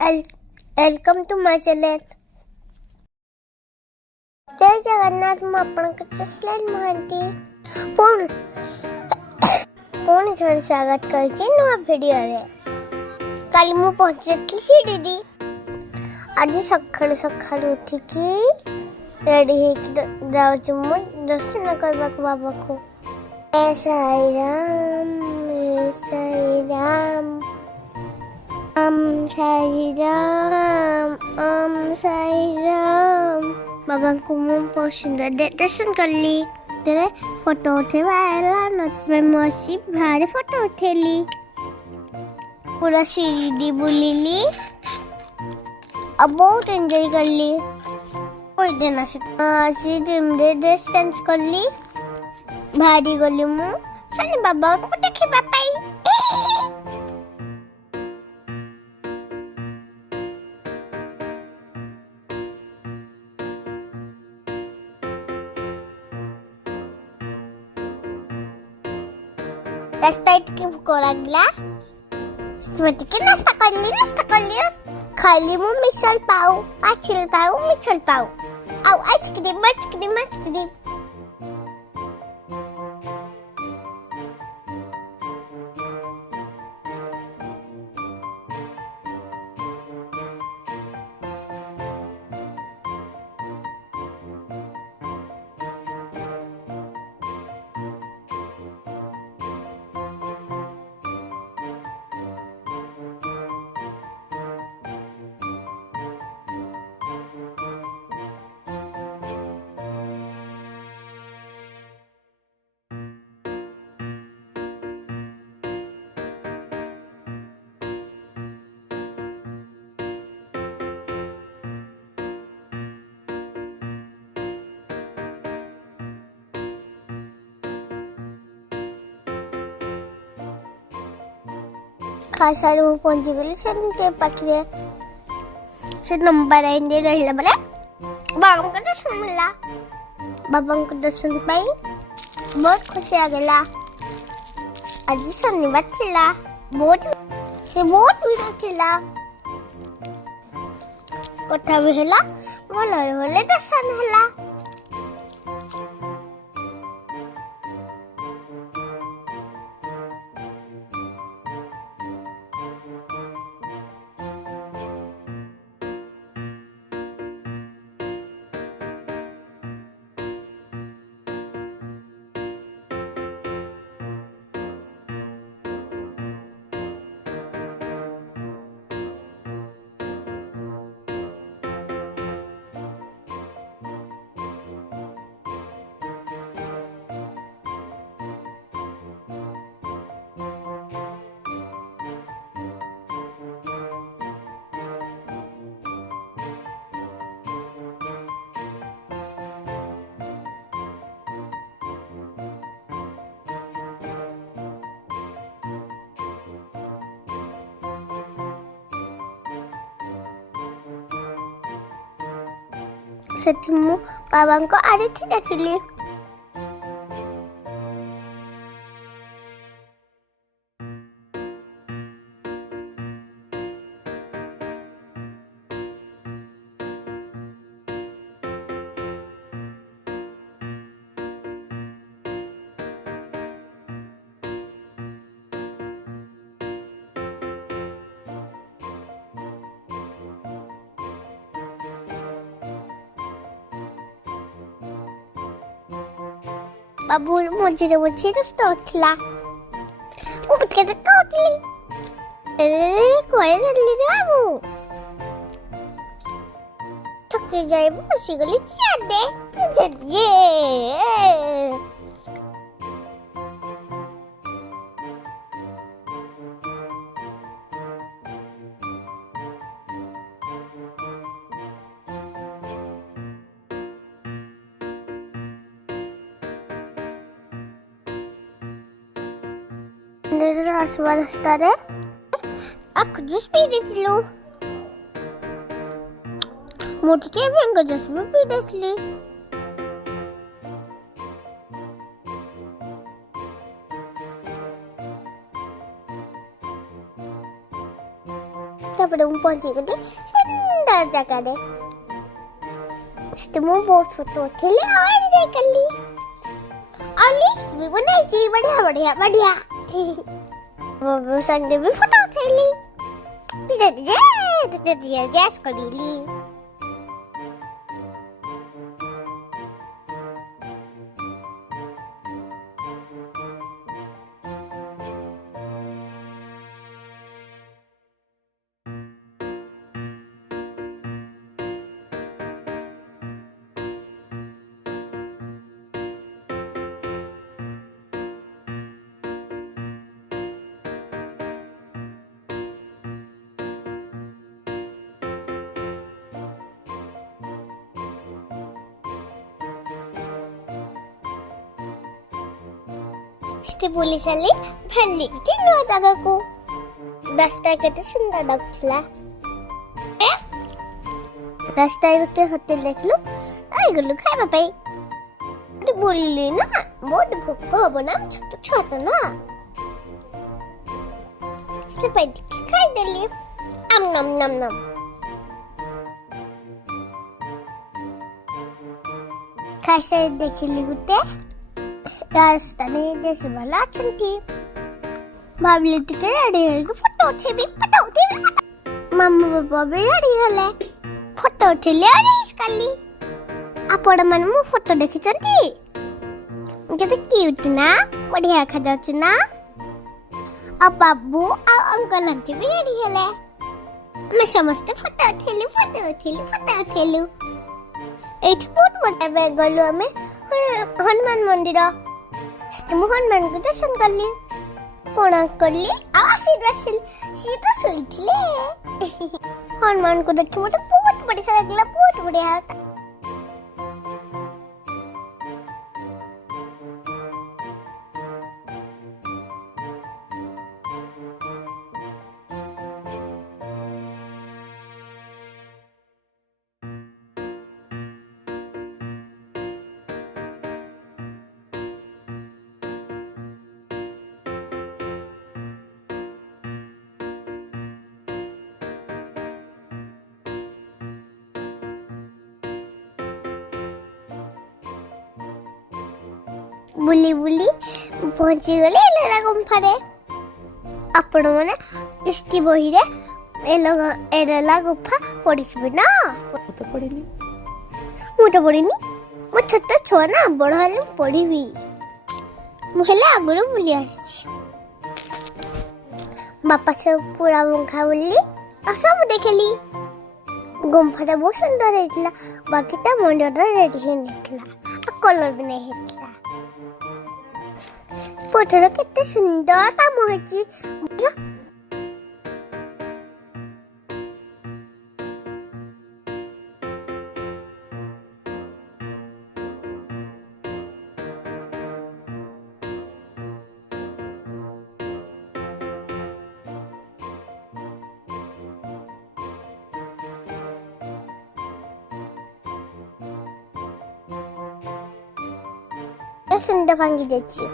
Welcome to my channel. जय जगन्नाथ। ମୁଁ ଆପଣଙ୍କ ଜସଲାଇନ ମହାନ୍ତି ପୁଣି ଥରେ ସ୍ୱାଗତ କରିଛି ନୂଆ ଭିଡ଼ିଓରେ। କାଲି ମୁଁ ପହଞ୍ଚିଥିଲି ଶିରିଡି। ଆଜି ସକାଳୁ ଉଠିକି ରେଡି ହେଇକି ଯାଉଛି ମୁଁ ଦର୍ଶନ କରିବାକୁ ବାବାକୁ। ଏ ସାଇ ରାମ ओम साई राम। बाबा को मैं बहुत सुंदर दर्शन कर ली। तेरे फोटो उठेवा मौसी भारी फोटो उठेली। पूरा शिरडी बुलीली। अब बहुत एंजॉय कर ली। कोई दिन ड्रेस चेंज कर ली। भारी गली मु शनि बाबा को देखी बापाई। रास्ता इतकी भूक लागला। नाश्ता कर ली खाली मु मिसल पाव आउ आइसक्रीम खासारू पहुंची गली से पाखे से नंबर आइंदे रहिला बरे बाबा को दर्शन मिला। बाबा को दर्शन पाई बहुत खुशी आ गला। आज शनिवार थिला बहुत भीड़ थिला। कथा भी होला भले दर्शन होला। ସେଠି ମୁଁ ବାବାଙ୍କ ଆରତି ଦେଖିଲି। बाबू मझे रास्ता उठला वो पटके धक्का उठली। कोई धरली रे बाबू थके जाए बसी गली चादे ये रास्ता रे जूस पी देथिलु मोटी के मैंगो जूस भी पी देथिली। ତାପରେ ମୁଁ ପହଞ୍ଚିଗଲି ସୁନ୍ଦର ଜାଗାରେ। ସେଠି ମୁଁ ବହୁତ ଫଟୋ ଉଠେଇଲି ଆଉ ଏନ୍ଜୟ କଲି ଆଉ ଲିଷ୍ଟ ବି ବନେଇଛି। ବଢିଆ ବଢିଆ ବଢିଆ ମୋ ସାଙ୍ଗରେ ବି ଫଟୋ ଉଠେଇଲି। ଧୀରେ ଧୀରେ ଗ୍ୟାସ୍ କରିଲି। ସେଠି ବୁଲି ସାରି ଫେରିଲି ନୂଆ ଜାଗାକୁ। ରାସ୍ତା କେତେ ସୁନ୍ଦର ଲାଗୁଥିଲା। ରାସ୍ତା ଗୋଟେ ହୋଟେଲ ଦେଖିଲୁ, ଗଲୁ ଖାଇବା ପାଇଁ। ବୁଲିଲି ନା, ବହୁତ ଭୋକ ହବ ନା, ଛୋଟ ଛୁଆ ତ ନା, ସେଥିପାଇଁ ଟିକେ ଖାଇଦେଲି। ଖାଇସାରି ଦେଖିଲି ଗୋଟେ ରାସ୍ତାରେ ଦେଶ ବାଲା ଅଛନ୍ତି। ଭାବିଲି ଟିକେ ରେଡି ହେଇକି ଫଟୋ ଉଠେଇବି। ମାମା ବାପା ବି ରେଡି ହେଲେ, ଫଟୋ ଉଠେଇଲି ଆଉ ରିଲ୍ସ କଲି। ଆପଣ ମାନେ ମୋ ଫଟୋ ଦେଖିଛନ୍ତି? କେତେ କ୍ୟୁଟ୍ ନା, ବଢିଆ ଦେଖାଯାଉଛି ନା। ଆଉ ବାବୁ ଆଉ ଅଙ୍କଲ ଆଣ୍ଟି ବି ରେଡି ହେଲେ। ଆମେ ସମସ୍ତେ ଫଟୋ ଉଠେଇଲୁ। ଏଇଠି ବହୁତ ବଢିଆ ଗଲୁ ଆମେ ହନୁମାନ ମନ୍ଦିର। ମୁଁ ହନୁମାନଙ୍କୁ ଦର୍ଶନ କଲି, ପ୍ରଣାମ କଲି ଆଉ ଆଶୀର୍ବାଦ ଆସିଲି। ସିଏ ତ ଶୋଇଥିଲେ। ହନୁମାନଙ୍କୁ ଦେଖି ମତେ ବହୁତ ବଢିଆ ଲାଗିଲା, ବହୁତ ବଢିଆ। ବୁଲି ବୁଲି ପହଞ୍ଚିଗଲି ଏଲୋରା ଗୁମ୍ଫାରେ। ଆପଣ ମାନେ ହିଷ୍ଟ୍ରି ବହିରେ ଏଲୋରା ଗୁମ୍ଫା ପଢିଥିବେ ନା? ମୁଁ ତ ପଢିନି। ମୁଁ ଛୋଟ ଛୁଆ ନା, ବଡ ହେଲେ ମୁଁ ପଢିବି। ମୁଁ ହେଲେ ଆଗରୁ ବୁଲି ଆସିଛି। ବାପା ସବୁ ପୁରା ଗୁମ୍ଫା ବୁଲି ଆଉ ସବୁ ଦେଖିଲି। ଗୁମ୍ଫାଟା ବହୁତ ସୁନ୍ଦର ହେଇଥିଲା। ବାକିଟା ମନ୍ଦିର ରେଡି ହେଇନଥିଲା ଆଉ କଲର ବି ନେଇ ହେଇଥିଲା। ପଥର କେତେ ସୁନ୍ଦର କାମ ହେଇଛି। ସୁନ୍ଦର ଭାଙ୍ଗି ଯାଇଛି,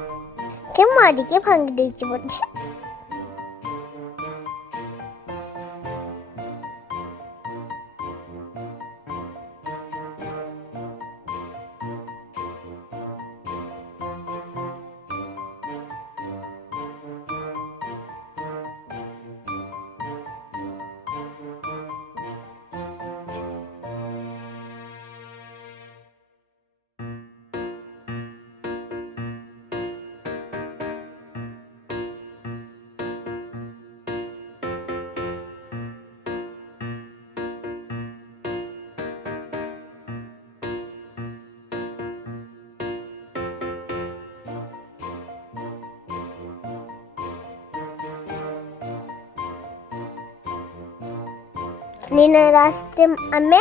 କେ ମାରିକି ଭାଙ୍ଗି ଦେଇଛି ବୋଧେ। नीना रास्ते में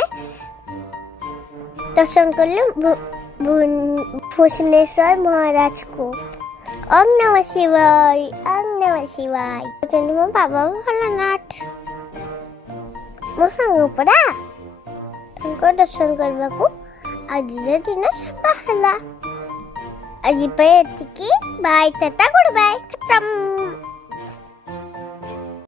दर्शन कर भूषणेश्वर महाराज को। ओम नमः शिवाय, ओम नमः शिवाय। मो बाबा भोलानाथ मो संग पड़ा दर्शन करने को आज दिन सफा है। आज बाय टाटा गुड बाय खत्म।